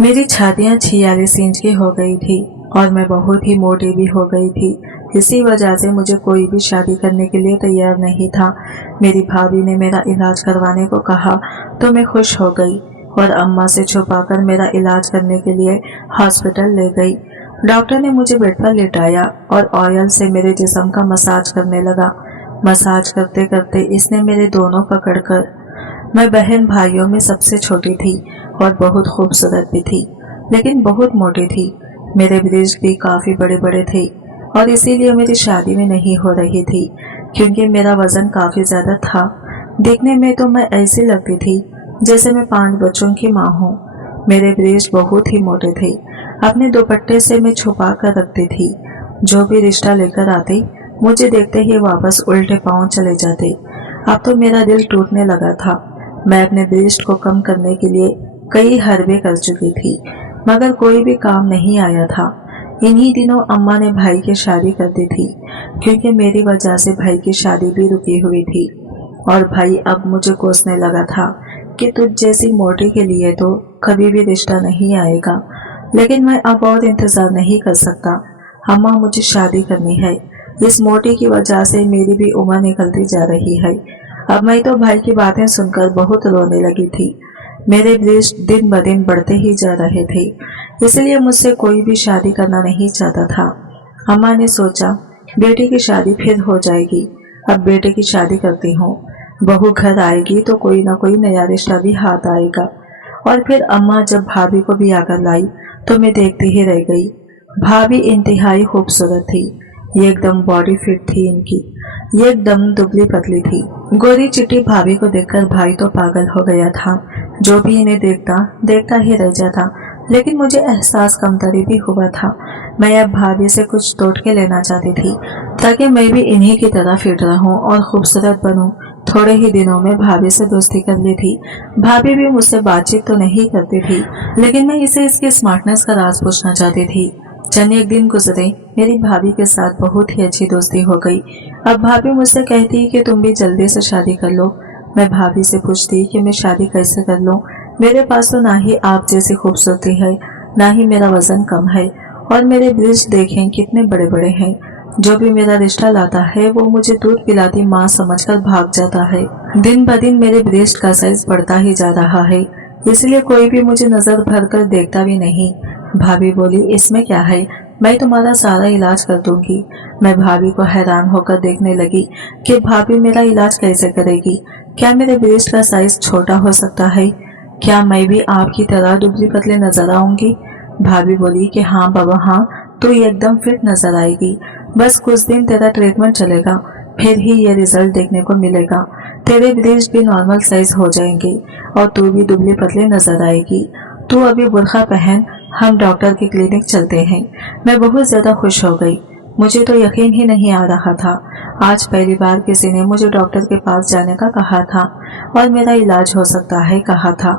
मेरी छातियाँ 46 इंच की हो गई थी और मैं बहुत ही मोटी भी हो गई थी। इसी वजह से मुझे कोई भी शादी करने के लिए तैयार नहीं था। मेरी भाभी ने मेरा इलाज करवाने को कहा तो मैं खुश हो गई और अम्मा से छुपाकर मेरा इलाज करने के लिए हॉस्पिटल ले गई। डॉक्टर ने मुझे बेड पर लिटाया और ऑयल से मेरे जिस्म का मसाज करने लगा। मसाज करते करते इसने मेरे दोनों पकड़कर, मैं बहन भाइयों में सबसे छोटी थी और बहुत खूबसूरत भी थी, लेकिन बहुत मोटी थी। मेरे ब्रेस्ट भी काफ़ी बड़े बड़े थे और इसीलिए मेरी शादी में नहीं हो रही थी, क्योंकि मेरा वज़न काफ़ी ज़्यादा था। देखने में तो मैं ऐसी लगती थी जैसे मैं 5 बच्चों की माँ हूँ। मेरे ब्रेस्ट बहुत ही मोटे थे। अपने दुपट्टे से मैं छुपा कर रखती थी। जो भी रिश्ता लेकर आते, मुझे देखते ही वापस उल्टे पाँव चले जाते। अब तो मेरा दिल टूटने लगा था। मैं अपने ब्रेस्ट को कम करने के लिए कई हरबे कर चुकी थी, मगर कोई भी काम नहीं आया था। इन्हीं दिनों अम्मा ने भाई की शादी कर दी थी, क्योंकि मेरी वजह से भाई की शादी भी रुकी हुई थी। और भाई अब मुझे कोसने लगा था कि तुझ जैसी मोटी के लिए तो कभी भी रिश्ता नहीं आएगा। लेकिन मैं अब और इंतजार नहीं कर सकता। अम्मा, मुझे शादी करनी है। इस मोटी की वजह से मेरी भी उम्र निकलती जा रही है। अब मैं तो भाई की बातें सुनकर बहुत रोने लगी थी। मेरे ब्रेस्ट दिन ब दिन बढ़ते ही जा रहे थे, इसलिए मुझसे कोई भी शादी करना नहीं चाहता था। अम्मा ने सोचा, बेटी की शादी फिर हो जाएगी, अब बेटे की शादी करती हूँ। बहू घर आएगी तो कोई ना कोई नया रिश्ता भी हाथ आएगा। और फिर अम्मा जब भाभी को भी आकर लाई तो मैं देखती ही रह गई। भाभी इंतहाई खूबसूरत थी। एकदम बॉडी फिट थी इनकी, एकदम दुबली पतली थी। गोरी चिट्टी भाभी को देखकर भाई तो पागल हो गया था। जो भी इन्हें देखता देखता ही रह जाता, लेकिन मुझे एहसास कमतरी भी हुआ था। मैं अब भाभी से कुछ तोड़ के लेना चाहती थी, ताकि मैं भी इन्हीं की तरह फिट रहूं और खूबसूरत बनूं। थोड़े ही दिनों में भाभी से दोस्ती कर ली थी। भाभी भी मुझसे बातचीत तो नहीं करती थी, लेकिन मैं इसे इसकी स्मार्टनेस का राज पूछना चाहती थी। चंद एक दिन गुजरे, मेरी भाभी के साथ बहुत ही अच्छी दोस्ती हो गई। अब भाभी मुझसे कहती कि तुम भी जल्दी से शादी कर लो। मैं भाभी से पूछती कि मैं शादी कैसे कर लूं। मेरे पास तो ना ही आप जैसी खूबसूरती है, ना ही मेरा वजन कम है, और मेरे ब्रेस्ट देखें कितने बड़े बड़े हैं। जो भी मेरा रिश्ता लाता है वो मुझे दूध पिलाती माँ समझकर भाग जाता है। दिन ब दिन मेरे ब्रेस्ट का साइज बढ़ता ही जा रहा है, इसलिए कोई भी मुझे नजर भर कर देखता भी नहीं। भाभी बोली, इसमें क्या है, मैं तुम्हारा सारा इलाज कर दूंगी। मैं भाभी को हैरान होकर देखने लगी कि भाभी मेरा इलाज कैसे करेगी। क्या मेरे ब्रेस्ट का साइज छोटा हो सकता है? क्या मैं भी आपकी तरह दुबली पतले नजर आऊंगी? भाभी बोली कि हाँ बाबा हाँ, तू एकदम फिट नजर आएगी। बस कुछ दिन तेरा ट्रीटमेंट चलेगा, फिर ही ये रिजल्ट देखने को मिलेगा। तेरे ब्रेस्ट भी नॉर्मल साइज हो जाएंगे और तू भी दुबली पतले नजर आएगी। तू अभी बुर्खा पहन, हम डॉक्टर के क्लिनिक चलते हैं। मैं बहुत ज्यादा खुश हो गई। मुझे तो यकीन ही नहीं आ रहा था। आज पहली बार किसी ने मुझे डॉक्टर के पास जाने का कहा था और मेरा इलाज हो सकता है कहा था,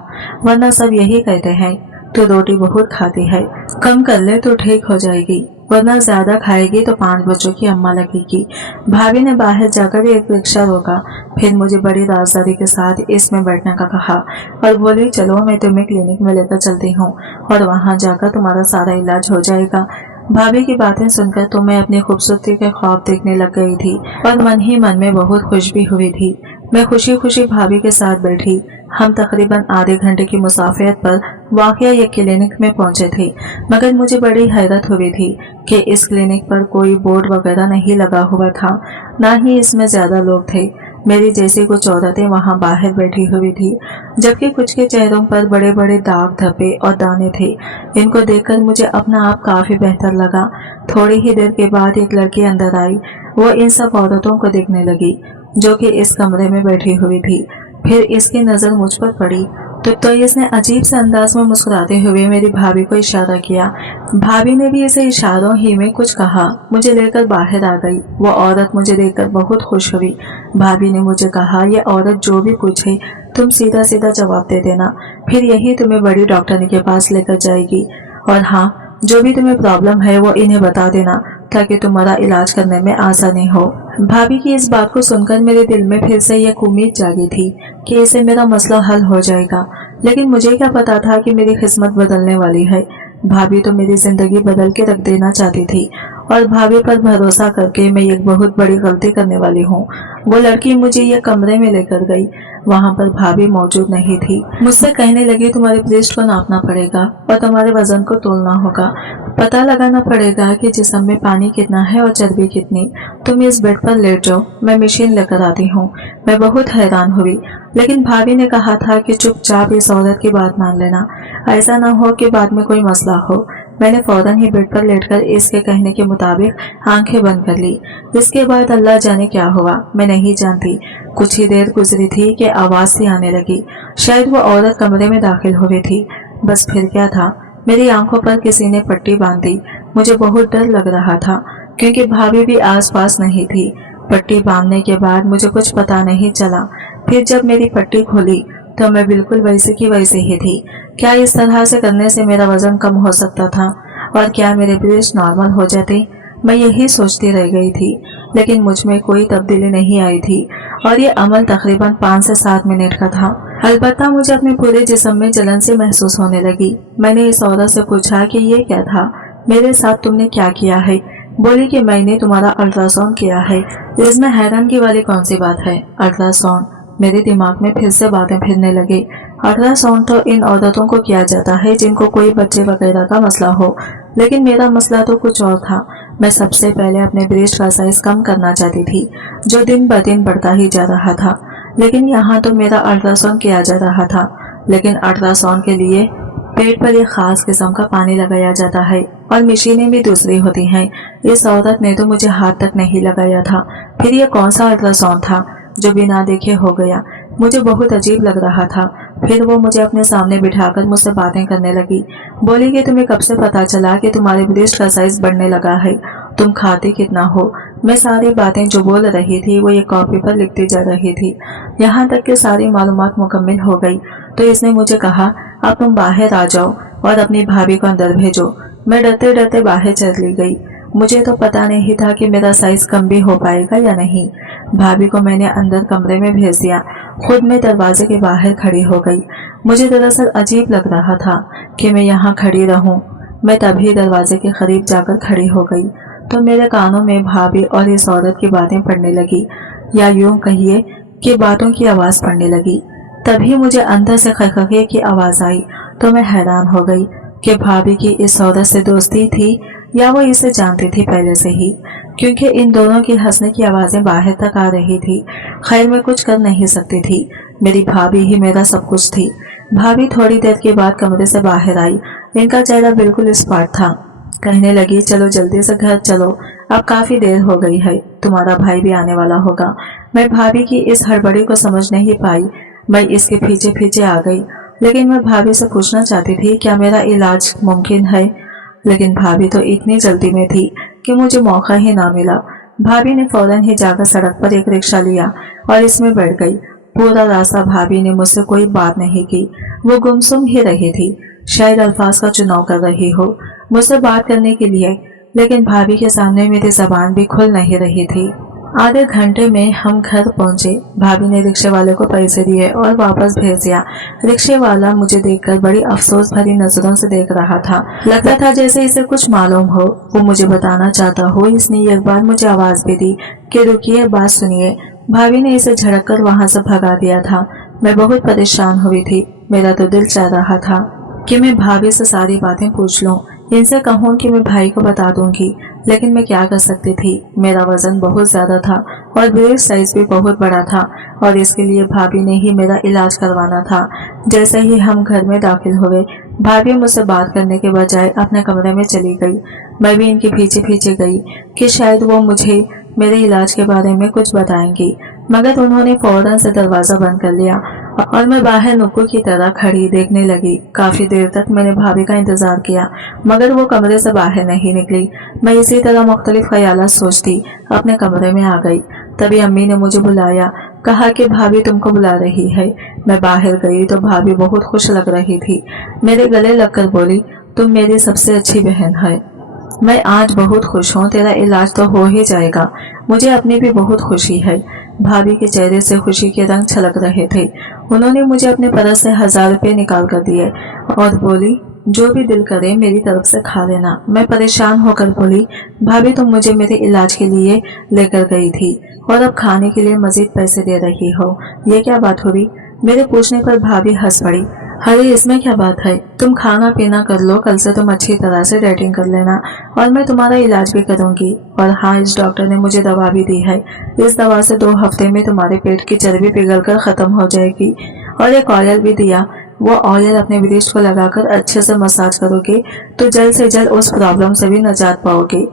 वरना सब यही कहते हैं तो रोटी बहुत खाती है, कम कर ले तो ठीक हो जाएगी, वरना ज्यादा खाएगी तो 5 बच्चों की अम्मा लगेगी। भाभी ने बाहर जाकर एक रिक्शा रोका, फिर मुझे बड़ी राजदारी के साथ इसमें बैठने का कहा और बोली, चलो मैं तुम्हें क्लिनिक में लेकर चलती हूँ और वहाँ जाकर तुम्हारा सारा इलाज हो जाएगा। भाभी की बातें सुनकर तो मैं अपनी खूबसूरती के ख्वाब देखने लग गई थी और मन ही मन में बहुत खुश भी हुई थी। मैं खुशी खुशी भाभी के साथ बैठी। हम तकरीबन आधे घंटे की मुसाफिरत पर वाकया ये क्लिनिक में पहुंचे थे, मगर मुझे बड़ी हैरत हुई थी कि इस क्लिनिक पर कोई बोर्ड वगैरह नहीं लगा हुआ था, ना ही इसमें ज्यादा लोग थे। मेरी जैसी कुछ औरतें वहां बाहर बैठी हुई थी, जबकि कुछ के चेहरों पर बड़े बड़े दाग धब्बे और दाने थे। इनको देखकर मुझे अपना आप काफी बेहतर लगा। थोड़ी ही देर के बाद एक लड़की अंदर आई। वो इन सब औरतों को देखने लगी जो कि इस कमरे में बैठी हुई थी। फिर इसकी नजर मुझ पर पड़ी तो इसने अजीब से अंदाज में मुस्कुराते हुए मेरी भाभी को इशारा किया। भाभी ने भी इसे इशारों ही में कुछ कहा, मुझे लेकर बाहर आ गई। वो औरत मुझे देखकर बहुत खुश हुई। भाभी ने मुझे कहा, ये औरत जो भी पूछे तुम सीधा सीधा जवाब दे देना, फिर यही तुम्हें बड़ी डॉक्टरनी के पास लेकर जाएगी। और हाँ, जो भी तुम्हें प्रॉब्लम है वो इन्हें बता देना, ताकि तुम्हारा इलाज करने में आसानी हो। भाभी की इस बात को सुनकर मेरे दिल में फिर से एक उम्मीद जागी थी कि इसे मेरा मसला हल हो जाएगा। लेकिन मुझे क्या पता था कि मेरी किस्मत बदलने वाली है। भाभी तो मेरी जिंदगी बदल के रख देना चाहती थी और भाभी पर भरोसा करके मैं एक बहुत बड़ी गलती करने वाली हूँ। वो लड़की मुझे ये कमरे में लेकर गई, वहाँ पर भाभी मौजूद नहीं थी। मुझसे कहने लगी तुम्हारे ब्रेस्ट को नापना पड़ेगा और तुम्हारे वजन को तोलना होगा, पता लगाना पड़ेगा कि जिस्म में पानी कितना है और चर्बी कितनी। तुम इस बेड पर लेट जाओ, मैं मशीन लेकर आती हूँ। मैं बहुत हैरान हुई, लेकिन भाभी ने कहा था कि चुपचाप इस औरत की बात मान लेना, ऐसा ना हो कि बाद में कोई मसला हो। मैंने फौरन ही बेड पर लेटकर इसके कहने के मुताबिक आंखें बंद कर ली। इसके बाद अल्लाह जाने क्या हुआ, मैं नहीं जानती। कुछ ही देर गुजरी थी कि आवाज सी आने लगी। शायद वो औरत कमरे में दाखिल हो गई थी। बस फिर क्या था, मेरी आंखों पर किसी ने पट्टी बांध दी। मुझे बहुत डर लग रहा था क्योंकि भाभी भी आस पास नहीं थी। पट्टी बांधने के बाद मुझे कुछ पता नहीं चला। फिर जब मेरी पट्टी खोली तो मैं बिल्कुल वैसे की वैसे ही थी। क्या इस तरह से करने से मेरा वजन कम हो सकता था और क्या मेरे ब्रेस्ट नॉर्मल हो जाते? मैं यही सोचती रह गई थी, लेकिन मुझ में कोई तब्दीली नहीं आई थी और ये अमल तकरीबन 5 से 7 मिनट का था। अलबत्ता मुझे अपने पूरे जिस्म में जलन से महसूस होने लगी। मैंने इस औरत से पूछा कि ये क्या था, मेरे साथ तुमने क्या किया है? बोली कि मैंने तुम्हारा अल्ट्रासाउंड किया है। इसमें हैरानगी वाली कौन सी बात है? अल्ट्रासाउंड? मेरे दिमाग में फिर से बातें फिरने लगे। अल्ट्रासाउंड तो इन औरतों को किया जाता है जिनको कोई बच्चे वगैरह का मसला हो, लेकिन मेरा मसला तो कुछ और था। मैं सबसे पहले अपने ब्रेस्ट का साइज कम करना चाहती थी, जो दिन ब दिन बढ़ता ही जा रहा था। लेकिन यहाँ तो मेरा अल्ट्रासाउंड किया जा रहा था, लेकिन अल्ट्रासाउंड के लिए पेट पर एक खास किस्म का पानी लगाया जाता है और मशीनें भी दूसरी होती हैं। इस औरत ने तो मुझे हाथ तक नहीं लगाया था। फिर ये कौन सा अल्ट्रासाउंड था जो बिना देखे हो गया? मुझे बहुत अजीब लग रहा था। फिर वो मुझे अपने सामने बिठाकर मुझसे बातें करने लगी। बोली कि तुम्हें कब से पता चला कि तुम्हारे ब्रेस्ट का साइज बढ़ने लगा है? तुम खाते कितना हो? मैं सारी बातें जो बोल रही थी वो ये कॉपी पर लिखती जा रही थी। यहाँ तक कि सारी मालूमात मुकम्मल हो गई तो इसने मुझे कहा, अब तुम बाहर आ जाओ और अपनी भाभी को अंदर भेजो। मैं डरते डरते बाहर चली गई। मुझे तो पता नहीं था कि मेरा साइज कम भी हो पाएगा या नहीं। भाभी को मैंने अंदर कमरे में भेज दिया, खुद मैं दरवाजे के बाहर खड़ी हो गई। मुझे दरअसल अजीब लग रहा था कि मैं यहाँ खड़ी रहूं। मैं तभी दरवाजे के करीब जाकर खड़ी हो गई तो मेरे कानों में भाभी और इस औरत की बातें पड़ने लगी, या यूं कहिए कि बातों की आवाज पड़ने लगी। तभी मुझे अंदर से खखखे की आवाज आई तो मैं हैरान हो गई कि भाभी की इस औरत से दोस्ती थी या वो इसे जानती थी पहले से ही, क्योंकि इन दोनों की हंसने की आवाजें बाहर तक आ रही थी। खैर मैं कुछ कर नहीं सकती थी, मेरी भाभी ही मेरा सब कुछ थी। भाभी थोड़ी देर के बाद कमरे से बाहर आई। इनका चेहरा बिल्कुल स्पॉट था। कहने लगी, चलो जल्दी से घर चलो, अब काफी देर हो गई है, तुम्हारा भाई भी आने वाला होगा। मैं भाभी की इस हड़बड़ी को समझ नहीं पाई। मैं इसके पीछे पीछे आ गई, लेकिन मैं भाभी से पूछना चाहती थी क्या मेरा इलाज मुमकिन है, लेकिन भाभी तो इतनी जल्दी में थी कि मुझे मौका ही ना मिला। भाभी ने फौरन ही जाकर सड़क पर एक रिक्शा लिया और इसमें बैठ गई। पूरा रास्ता भाभी ने मुझसे कोई बात नहीं की, वो गुमसुम ही रही थी, शायद अल्फाज का चुनाव कर रही हो मुझसे बात करने के लिए, लेकिन भाभी के सामने मेरी जबान भी खुल नहीं रही थी। आधे घंटे में हम घर पहुंचे। भाभी ने रिक्शे वाले को पैसे दिए और वापस भेज दिया। रिक्शे वाला मुझे देखकर बड़ी अफसोस भरी नजरों से देख रहा था। लगता था जैसे इसे कुछ मालूम हो, वो मुझे बताना चाहता हो। इसने एक बार मुझे आवाज भी दी कि रुकिए, बात सुनिए। भाभी ने इसे झड़क कर वहां से भगा दिया था। मैं बहुत परेशान हुई थी। मेरा तो दिल चाह रहा था कि मैं भाभी से सारी बातें पूछ लूं, इनसे कहूं कि मैं भाई को बता दूंगी, लेकिन मैं क्या कर सकती थी। मेरा वजन बहुत ज्यादा था और ब्रेस्ट साइज भी बहुत बड़ा था और इसके लिए भाभी ने ही मेरा इलाज करवाना था। जैसे ही हम घर में दाखिल हुए, भाभी मुझसे बात करने के बजाय अपने कमरे में चली गई। मैं भी इनके पीछे पीछे गई कि शायद वो मुझे मेरे इलाज के बारे में कुछ बताएंगी, मगर उन्होंने फौरन से दरवाजा बंद कर लिया और मैं बाहर नुक्कड़ की तरह खड़ी देखने लगी। काफी देर तक मैंने भाभी का इंतजार किया, मगर वो कमरे से बाहर नहीं निकली। मैं इसी तरह मुख्तलिफ ख्यालात सोचती अपने कमरे में आ गई। तभी अम्मी ने मुझे बुलाया, कहा कि भाभी तुमको बुला रही है। मैं बाहर गई तो भाभी बहुत खुश लग रही थी। मेरे गले लगकर बोली, तुम मेरी सबसे अच्छी बहन है, मैं आज बहुत खुश हूँ। तेरा इलाज तो हो ही जाएगा, मुझे अपनी भी बहुत खुशी है। भाभी के चेहरे से खुशी के रंग छलक रहे थे। उन्होंने मुझे अपने पर्स से 1000 रुपये निकाल कर दिए और बोली, जो भी दिल करे मेरी तरफ से खा लेना। मैं परेशान होकर बोली, भाभी तुम मुझे मेरे इलाज के लिए लेकर गई थी और अब खाने के लिए मजीद पैसे दे रही हो, ये क्या बात हुई? मेरे पूछने पर भाभी हंस पड़ी। अरे इसमें क्या बात है, तुम खाना पीना कर लो, कल से तुम अच्छी तरह से डेटिंग कर लेना और मैं तुम्हारा इलाज भी करूंगी। और हाँ, इस डॉक्टर ने मुझे दवा भी दी है, इस दवा से 2 हफ्ते में तुम्हारे पेट की चर्बी पिघल कर खत्म हो जाएगी। और एक ऑयल भी दिया, वो ऑयल अपने ब्रेस्ट को लगाकर अच्छे से मसाज करोगे तो जल्द से जल्द उस प्रॉब्लम से भी निजात पाओगे।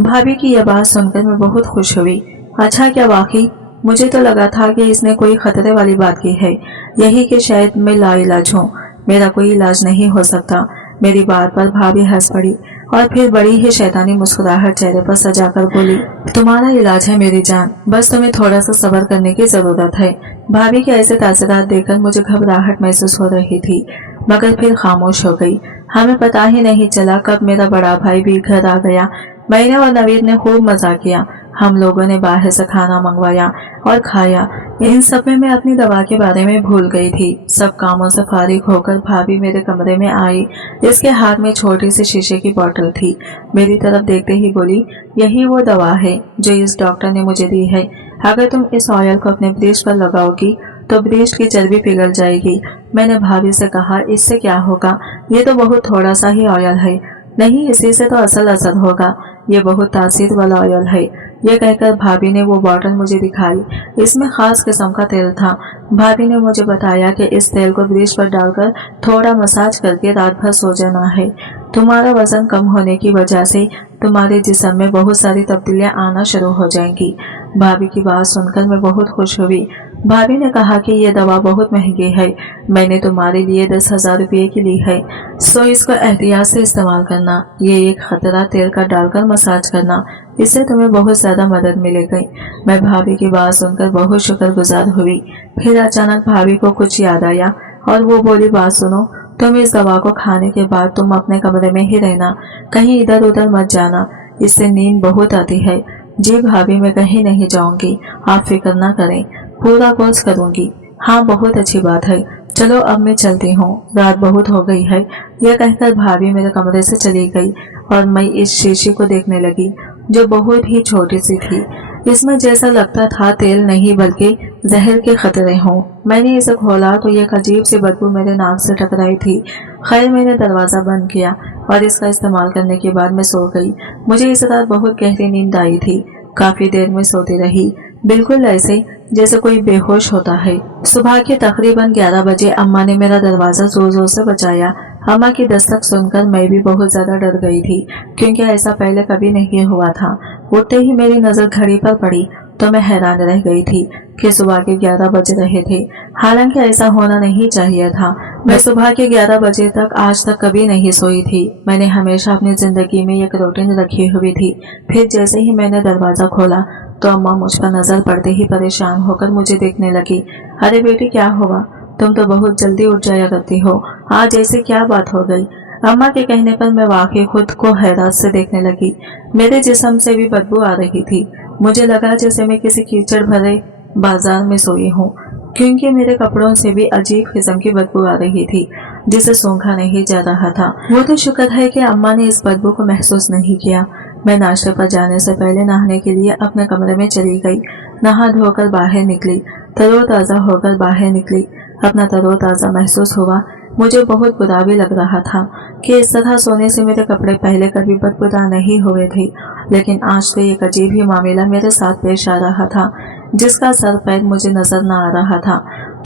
भाभी की यह बात सुनकर मैं बहुत खुश हुई। अच्छा क्या वाकई? मुझे तो लगा था कि इसने कोई खतरे वाली बात की है, यही कि शायद मैं लाइलाज हूँ, मेरा कोई इलाज नहीं हो सकता। मेरी बात पर भाभी हंस पड़ी और फिर बड़ी ही शैतानी मुस्कुराहट चेहरे पर सजाकर बोली, तुम्हारा इलाज है मेरी जान, बस तुम्हें थोड़ा सा सब्र करने की जरूरत है। भाभी के ऐसे तासरात देखकर मुझे घबराहट महसूस हो रही थी, मगर फिर खामोश हो गई। हमें पता ही नहीं चला कब मेरा बड़ा भाई भी घर आ गया। मैंने और नवीन ने खूब मजा किया। हम लोगों ने बाहर से खाना मंगवाया और खाया। इन सब में मैं अपनी दवा के बारे में भूल गई थी। सब कामों से फारिग होकर भाभी मेरे कमरे में आई। इसके हाथ में छोटी सी शीशे की बोतल थी। मेरी तरफ देखते ही बोली, यही वो दवा है जो इस डॉक्टर ने मुझे दी है। अगर तुम इस ऑयल को अपने ब्रेस्ट पर लगाओगी तो ब्रेस्ट की चर्बी पिघल जाएगी। मैंने भाभी से कहा, इससे क्या होगा, ये तो बहुत थोड़ा सा ही ऑयल है। नहीं, इसी से तो असल असर होगा, ये बहुत तासीर वाला ऑयल है। ये कहकर भाभी ने वो बॉटल मुझे दिखाई। इसमें खास किस्म का तेल था। भाभी ने मुझे बताया कि इस तेल को ब्रेस्ट पर डालकर थोड़ा मसाज करके रात भर सो जाना है। तुम्हारा वजन कम होने की वजह से तुम्हारे जिस्म में बहुत सारी तब्दीलियां आना शुरू हो जाएंगी। भाभी की बात सुनकर मैं बहुत खुश हुई। भाभी ने कहा कि यह दवा बहुत महंगी है, मैंने तुम्हारे लिए 10,000 रुपये की ली है, सो इसको एहतियात से इस्तेमाल करना। ये एक खतरा तेल का डालकर मसाज करना, इससे तुम्हें बहुत ज्यादा मदद मिलेगी। मैं भाभी की बात सुनकर बहुत शुक्रगुजार हुई। फिर अचानक भाभी को कुछ याद आया और वो बोली, बात सुनो, तुम इस दवा को खाने के बाद तुम अपने कमरे में ही रहना, कहीं इधर उधर मत जाना, इससे नींद बहुत आती है। जी भाभी, मैं कहीं नहीं जाऊंगी, आप फिक्र ना करें, पूरा कोर्स करूंगी। हाँ, बहुत अच्छी बात है, चलो अब मैं चलती हूँ, रात बहुत हो गई है। यह कहकर भाभी मेरे कमरे से चली गई और मैं इस शीशी को देखने लगी जो बहुत ही छोटी सी थी। इसमें जैसा लगता था तेल नहीं बल्कि जहर के खतरे हों। मैंने इसे खोला तो एक अजीब सी बदबू मेरे नाक से टकराई थी। खैर, मैंने दरवाजा बंद किया और इसका इस्तेमाल करने के बाद मैं सो गई। मुझे इस रात बहुत गहरी नींद आई थी। काफी देर में सोती रही, बिल्कुल ऐसे जैसे कोई बेहोश होता है। सुबह के तकरीबन 11 बजे अम्मा ने मेरा दरवाजा जोर जोर से बजाया। अम्मा की दस्तक सुनकर मैं भी बहुत ज्यादा डर गई थी, क्योंकि ऐसा पहले कभी नहीं हुआ था। उठते ही मेरी नजर घड़ी पर पड़ी तो मैं हैरान रह गई थी कि सुबह के 11 बज रहे थे। हालांकि ऐसा होना नहीं चाहिए था। मैं सुबह के 11 बजे तक आज तक कभी नहीं सोई थी। मैंने हमेशा अपनी जिंदगी में एक रूटीन रखी हुई थी। फिर जैसे ही मैंने दरवाजा खोला तो अम्मा मुझ पर नजर पड़ते ही परेशान होकर मुझे देखने लगी। अरे बेटी, क्या हुआ? तुम तो बहुत जल्दी उठ जाया करती हो, आज ऐसे क्या बात हो गई? अम्मा के कहने पर मैं वाकई खुद को हैरत से देखने लगी। मेरे जिस्म से भी बदबू आ रही थी। मुझे लगा जैसे मैं किसी कीचड़ भरे बाजार में सोई हूँ, क्योंकि मेरे कपड़ों से भी अजीब किस्म की बदबू आ रही थी जिसे सूंघा नहीं जा रहा था। वो तो शुक्र है कि अम्मा ने इस बदबू को महसूस नहीं किया। मैं नाश्ते पर जाने से पहले नहाने के लिए अपने कमरे में चली गई। नहा धोकर बाहर निकली, तरोताज़ा होकर बाहर निकली। अपना तरोताज़ा महसूस हुआ। मुझे बहुत बुरा भी लग रहा था कि इस तरह सोने से मेरे कपड़े पहले कभी बदबूदार नहीं हुए थे, लेकिन आज तो एक अजीब ही मामला मेरे साथ पेश आ रहा था जिसका सर पैर मुझे नजर न आ रहा था।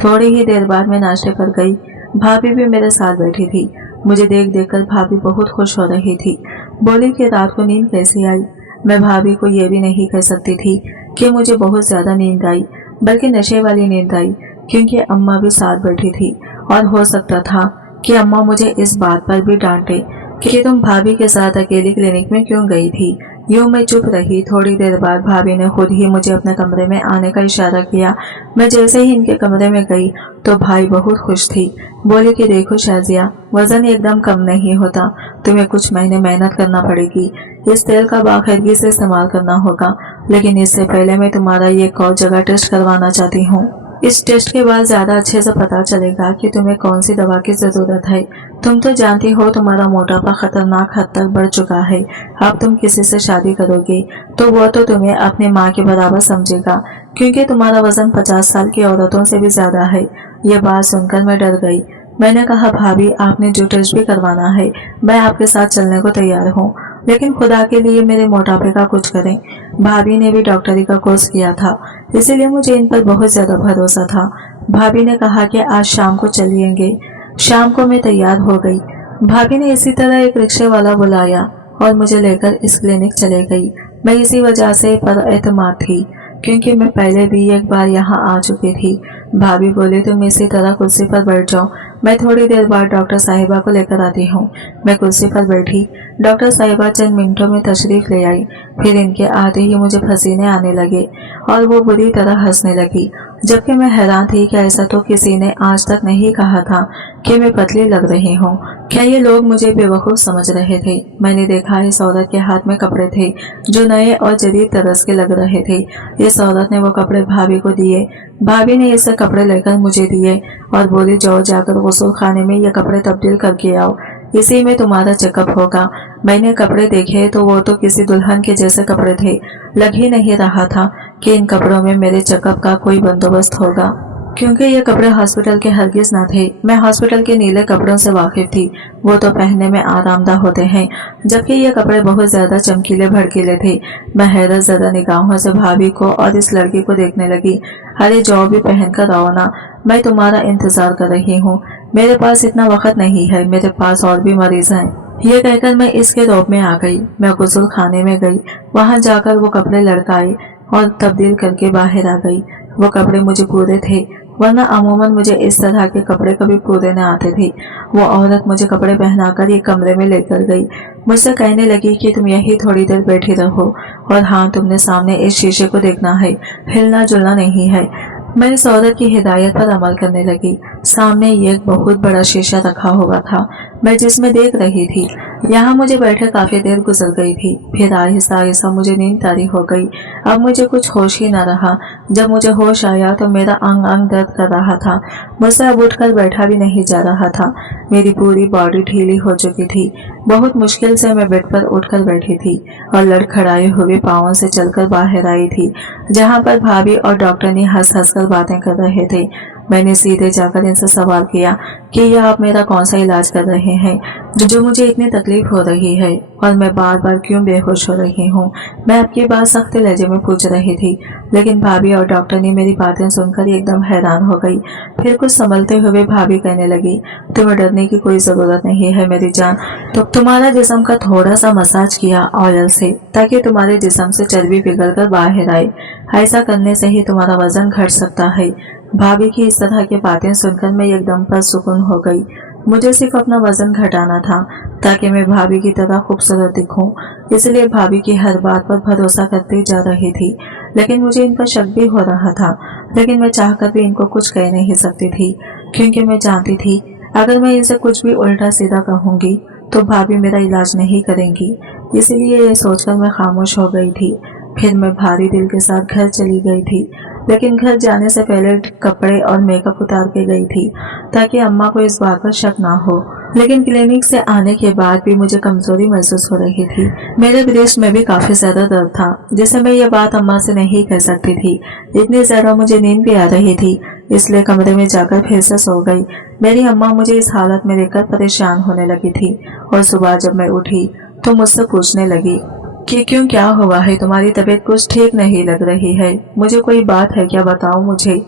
थोड़ी ही देर बाद मैं नाश्ते पर गई। भाभी भी मेरे साथ बैठी थी। मुझे देख देखकर भाभी बहुत खुश हो रही थी। बोली कि रात को नींद कैसी आई। मैं भाभी को ये भी नहीं कह सकती थी कि मुझे बहुत ज्यादा नींद आई, बल्कि नशे वाली नींद आई, क्योंकि अम्मा भी साथ बैठी थी और हो सकता था कि अम्मा मुझे इस बात पर भी डांटे कि तुम भाभी के साथ अकेली क्लिनिक में क्यों गई थी। यूं मैं चुप रही। थोड़ी देर बाद भाभी ने खुद ही मुझे अपने कमरे में आने का इशारा किया। मैं जैसे ही इनके कमरे में गई तो भाई बहुत खुश थी। बोली कि देखो शाजिया, वजन एकदम कम नहीं होता, तुम्हें कुछ महीने मेहनत करना पड़ेगी। इस तेल का बाखैरगी से इस्तेमाल करना होगा, लेकिन इससे पहले मैं तुम्हारा ये एक और जगह टेस्ट करवाना चाहती हूँ। इस टेस्ट के बाद ज्यादा अच्छे से पता चलेगा कि तुम्हें कौन सी दवा की जरूरत है। तुम तो जानती हो तुम्हारा मोटापा खतरनाक हद तक बढ़ चुका है। अब तुम किसी से शादी करोगे तो वो तो तुम्हें अपनी माँ के बराबर समझेगा, क्योंकि तुम्हारा वजन 50 साल की औरतों से भी ज्यादा है। ये बात सुनकर मैं डर गई। मैंने कहा, भाभी आपने जो टेस्ट भी करवाना है मैं आपके साथ चलने को तैयार हूँ, लेकिन खुदा के लिए मेरे मोटापे का कुछ करें। भाभी ने भी डॉक्टरी का कोर्स किया था, इसीलिए मुझे इन पर बहुत ज्यादा भरोसा था। भाभी ने कहा कि आज शाम को चलिएंगे। शाम को मैं तैयार हो गई। भाभी ने इसी तरह एक रिक्शे वाला बुलाया और मुझे लेकर इस क्लिनिक चले गई। मैं इसी वजह से पर एतमाद थी, क्योंकि मैं पहले भी एक बार यहाँ आ चुकी थी। भाभी बोली, तुम इसी तरह कुर्सी पर बैठ जाओ, मैं थोड़ी देर बाद डॉक्टर साहिबा को लेकर आती हूँ। मैं कुर्सी पर बैठी। डॉक्टर साहिबा चंद मिनटों में तशरीफ ले आई। फिर इनके आते ही मुझे पसीने आने लगे और वो बुरी तरह हंसने लगी, जबकि मैं हैरान थी कि ऐसा तो किसी ने आज तक नहीं कहा था कि मैं पतली लग रही हूँ। क्या ये लोग मुझे बेवकूफ समझ रहे थे? मैंने देखा इस औरत के हाथ में कपड़े थे जो नए और जदीद तरस के लग रहे थे। इस औरत ने वो कपड़े भाभी को दिए। भाभी ने इसे कपड़े लेकर मुझे दिए और बोली, जाओ जाकर गुस्ल खाने में ये कपड़े तब्दील करके आओ, इसी में तुम्हारा चेकअप होगा। मैंने कपड़े देखे तो वो तो किसी दुल्हन के जैसे कपड़े थे। लग ही नहीं रहा था कि इन कपड़ों में मेरे चेकअप का कोई बंदोबस्त होगा, क्योंकि ये कपड़े हॉस्पिटल के हरगिज न थे। मैं हॉस्पिटल के नीले कपड़ों से वाकिफ थी, वो तो पहनने में आरामदाह होते हैं, जबकि ये कपड़े बहुत ज्यादा चमकीले भड़कीले थे। मैं हैरत ज़दा निगाहों से भाभी को और इस लड़की को देखने लगी। अरे जाओ भी पहन कर आओ ना, मैं तुम्हारा इंतजार कर रही हूँ। मेरे पास इतना वक्त नहीं है, मेरे पास और भी मरीज हैं। ये कहकर मैं इसके रौब में आ गई। मैं गुस्ल खाने में गई। वहां जाकर वो कपड़े लड़काए और तब्दील करके बाहर आ गई। वो कपड़े मुझे पूरे थे, वरना अमूमन मुझे इस तरह के कपड़े कभी पूरे न आते थे। वो औरत मुझे कपड़े पहनाकर ये कमरे में लेकर गई। मुझसे कहने लगी कि तुम यही थोड़ी देर बैठी रहो, और हाँ, तुमने सामने इस शीशे को देखना है, हिलना जुलना नहीं है। मैं इस औरत की हिदायत पर अमल करने लगी। सामने ये एक बहुत बड़ा शीशा रखा हुआ था, मैं जिसमें देख रही थी। यहाँ मुझे बैठे काफी देर गुजर गई थी। फिर आहिस्ता आहिस्ता मुझे नींद तारी हो गई। अब मुझे कुछ होश ही न रहा। जब मुझे होश आया तो मेरा अंग अंग दर्द कर रहा था। मुझसे अब उठकर बैठा भी नहीं जा रहा था। मेरी पूरी बॉडी ढीली हो चुकी थी। बहुत मुश्किल से मैं बेड पर उठकर बैठी थी और लड़खड़ाए हुए पाँवों से चलकर बाहर आई थी, जहाँ पर भाभी और डॉक्टर ने हंस हंस कर बातें कर रहे थे। मैंने सीधे जाकर इनसे सवाल किया कि यह आप मेरा कौन सा इलाज कर रहे हैं, जो मुझे इतनी तकलीफ हो रही है और मैं बार बार क्यों बेहोश हो रही हूँ। मैं आपकी बात सख्त लहजे में पूछ रही थी, लेकिन भाभी और डॉक्टर ने मेरी बातें सुनकर एकदम हैरान हो गई। फिर कुछ संभलते हुए भाभी कहने लगी, तुम्हें डरने की कोई जरूरत नहीं है मेरी जान। तो तुम्हारा जिस्म का थोड़ा सा मसाज किया ऑयल से, ताकि तुम्हारे जिस्म से चर्बी पिघल कर बाहर आए। ऐसा करने से ही तुम्हारा वजन घट सकता है। भाभी की इस तरह की बातें सुनकर मैं एकदम पर सुकून हो गई। मुझे सिर्फ अपना वजन घटाना था ताकि मैं भाभी की तरह खूबसूरत दिखूं, इसलिए भाभी की हर बात पर भरोसा करती जा रही थी। लेकिन मुझे इन पर शक भी हो रहा था, लेकिन मैं चाहकर भी इनको कुछ कह नहीं सकती थी, क्योंकि मैं जानती थी अगर मैं इनसे कुछ भी उल्टा सीधा कहूंगी तो भाभी मेरा इलाज नहीं करेंगी। इसलिए ये सोचकर मैं खामोश हो गई थी। फिर मैं भारी दिल के साथ घर चली गई थी, लेकिन घर जाने से पहले कपड़े और मेकअप उतार के गई थी ताकि अम्मा को इस बात पर शक ना हो। लेकिन क्लिनिक से आने के बाद भी मुझे कमजोरी महसूस हो रही थी। मेरे ब्रेस्ट में भी काफी ज्यादा दर्द था, जिसे मैं ये बात अम्मा से नहीं कह सकती थी। इतनी ज्यादा मुझे नींद भी आ रही थी, इसलिए कमरे में जाकर फिर से सो गई। मेरी अम्मा मुझे इस हालत में देखकर परेशान होने लगी थी और सुबह जब मैं उठी तो मुझसे पूछने लगी कि क्यों, क्या हुआ है, तुम्हारी तबीयत कुछ ठीक नहीं लग रही है, मुझे कोई बात है क्या, बताओ मुझे।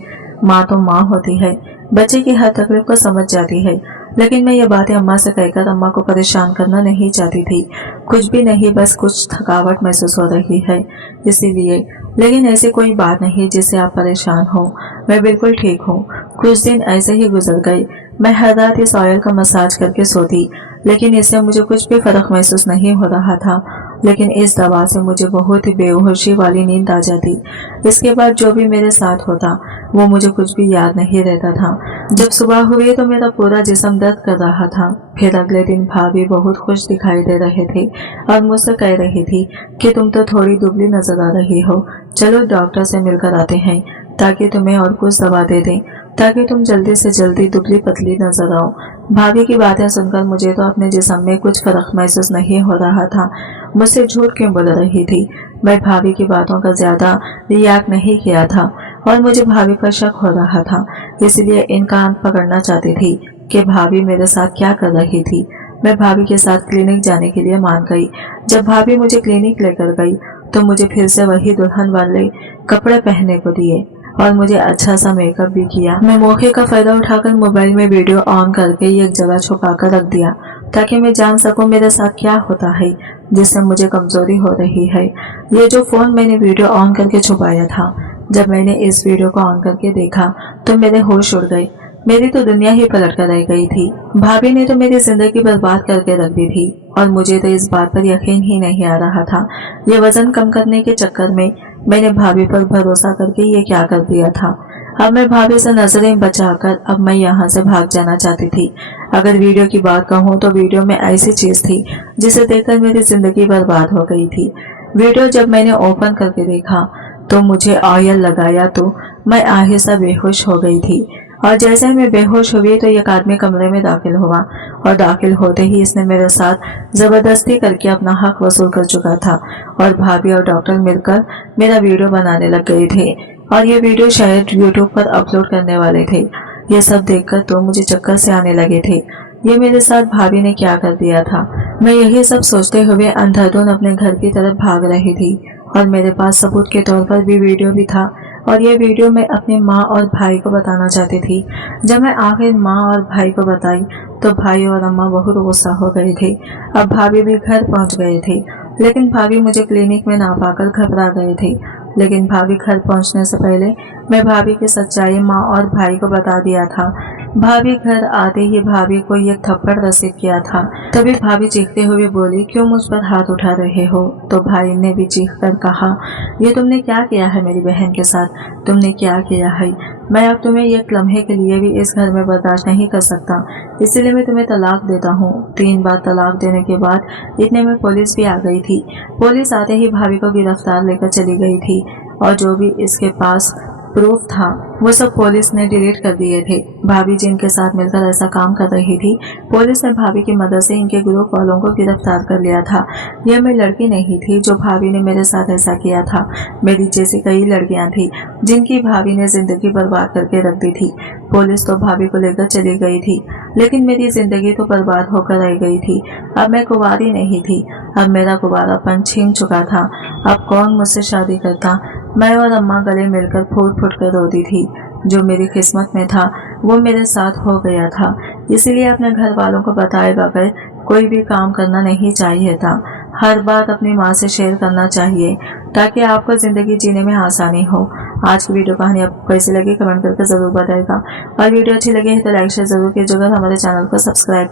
माँ तो माँ होती है, बच्चे की हर तकलीफ को समझ जाती है, लेकिन मैं ये बातें अम्मा से कहकर अम्मा को परेशान करना नहीं चाहती थी। कुछ भी नहीं, बस कुछ थकावट महसूस हो रही है इसीलिए। लेकिन ऐसी कोई बात नहीं जिससे आप परेशान हो, मैं बिल्कुल ठीक हूँ। कुछ दिन ऐसे ही गुजर गए। मैं हर रात इस ऑयल का मसाज करके सोती, लेकिन इससे मुझे कुछ भी फर्क महसूस नहीं हो रहा था। लेकिन इस दवा से मुझे बहुत ही बेहोशी वाली नींद आ जाती। इसके बाद जो भी मेरे साथ होता वो मुझे कुछ भी याद नहीं रहता था। जब सुबह हुई तो मेरा पूरा जिस्म दर्द कर रहा था। फिर अगले दिन भाभी बहुत खुश दिखाई दे रहे थे और मुझसे कह रही थी कि तुम तो थोड़ी दुबली नजर आ रही हो, चलो डॉक्टर से मिलकर आते हैं ताकि तुम्हें और कुछ दवा दे दें ताकि तुम जल्दी से जल्दी दुबली पतली नजर आओ। भाभी की बातें सुनकर मुझे तो अपने जिस्म में कुछ फर्क महसूस नहीं हो रहा था। मुझसे झूठ क्यों बोल रही थी? मैं भाभी की बातों का ज्यादा रिएक्ट नहीं किया था और मुझे भाभी पर शक हो रहा था, इसलिए इनका अंत पकड़ना चाहती थी कि भाभी मेरे साथ क्या कर रही थी। मैं भाभी के साथ क्लिनिक जाने के लिए मान गई। जब भाभी मुझे क्लिनिक लेकर गई तो मुझे फिर से वही दुल्हन वाले कपड़े पहनने को दिए और मुझे अच्छा सा मेकअप भी किया। मैं मौके का फायदा उठाकर मोबाइल में वीडियो ऑन करके एक जगह छुपा कर रख दिया ताकि मैं जान सकूं मेरे साथ क्या होता है जिससे मुझे कमजोरी हो रही है। ये जो फोन मैंने वीडियो ऑन करके छुपाया था, जब मैंने इस वीडियो को ऑन करके देखा तो मेरे होश उड़ गए। मेरी तो दुनिया ही पलट कर रह गई थी। भाभी ने तो मेरी जिंदगी बर्बाद करके रख दी थी और मुझे तो इस बात पर यकीन ही नहीं आ रहा था। ये वजन कम करने के चक्कर में मैंने भाभी पर भरोसा करके ये क्या कर दिया था। अब मैं भाभी से नजरें बचाकर अब मैं यहाँ से भाग जाना चाहती थी। अगर वीडियो की बात कहूँ तो वीडियो में ऐसी चीज थी जिसे देखकर मेरी जिंदगी बर्बाद हो गई थी। वीडियो जब मैंने ओपन करके देखा तो मुझे ऑयल लगाया तो मैं आहिस्ता बेहोश हो गई थी और जैसे मैं बेहोश हुई तो एक आदमी कमरे में दाखिल हुआ और दाखिल होते ही इसने मेरे साथ जबरदस्ती करके अपना हक वसूल कर चुका था और भाभी और डॉक्टर मिलकर मेरा वीडियो बनाने लग गए थे और ये वीडियो शायद यूट्यूब पर अपलोड करने वाले थे। ये सब देखकर तो मुझे चक्कर से आने लगे थे। ये मेरे साथ भाभी ने क्या कर दिया था। मैं यही सब सोचते हुए अंधाधुंध अपने घर की तरफ भाग रही थी और मेरे पास सबूत के तौर पर भी वीडियो भी था और ये वीडियो मैं अपनी माँ और भाई को बताना चाहती थी। जब मैं आखिर माँ और भाई को बताई तो भाई और अम्मा बहुत गुस्सा हो गए थे। अब भाभी भी घर पहुँच गए थे, लेकिन भाभी मुझे क्लिनिक में ना पाकर घबरा गए थे। लेकिन भाभी घर पहुंचने से पहले मैं भाभी की सच्चाई माँ और भाई को बता दिया था। भाभी घर आते ही भाभी को ये थप्पड़ रसीद किया था। तभी भाभी चीखते हुए बोली, क्यों मुझ पर हाथ उठा रहे हो? तो भाई ने भी चीख कर कहा, ये तुमने क्या किया है मेरी बहन के साथ? तुमने क्या किया है? मैं अब तुम्हें एक लम्हे के लिए भी इस घर में बर्दाश्त नहीं कर सकता, इसलिए मैं तुम्हें तलाक देता हूँ। 3 बार तलाक देने के बाद इतने में पुलिस भी आ गई थी। पुलिस आते ही भाभी को गिरफ्तार लेकर चली गई थी और जो भी इसके पास प्रूफ था वो सब पुलिस ने डिलीट कर दिए थे। भाभी जिनके साथ मिलकर ऐसा काम कर रही थी, पुलिस ने भाभी की मदद से इनके ग्रुप वालों को गिरफ्तार कर लिया था। यह मैं लड़की नहीं थी जो भाभी ने मेरे साथ ऐसा किया था। मेरी जैसी कई लड़कियां थी जिनकी भाभी ने जिंदगी बर्बाद करके रख दी थी। पुलिस तो भाभी को लेकर चली गई थी, लेकिन मेरी जिंदगी तो बर्बाद होकर रह गई थी। अब मैं कुंवारी नहीं थी, अब मेरा कुंवारापन छीन चुका था। अब कौन मुझसे शादी करता? मैं और अम्मा गले मिलकर फूट फूट कर रोती थी। जो मेरी किस्मत में था वो मेरे साथ हो गया था, इसलिए अपने घर वालों को बताए बगैर कोई भी काम करना नहीं चाहिए था। हर बात अपनी माँ से शेयर करना चाहिए ताकि आपको जिंदगी जीने में आसानी हो। आज की वीडियो कहानी आपको कैसी लगी कमेंट करके जरूर बताएगा और वीडियो अच्छी लगी है तो लाइक शेयर जरूर कीजिएगा। हमारे चैनल को सब्सक्राइब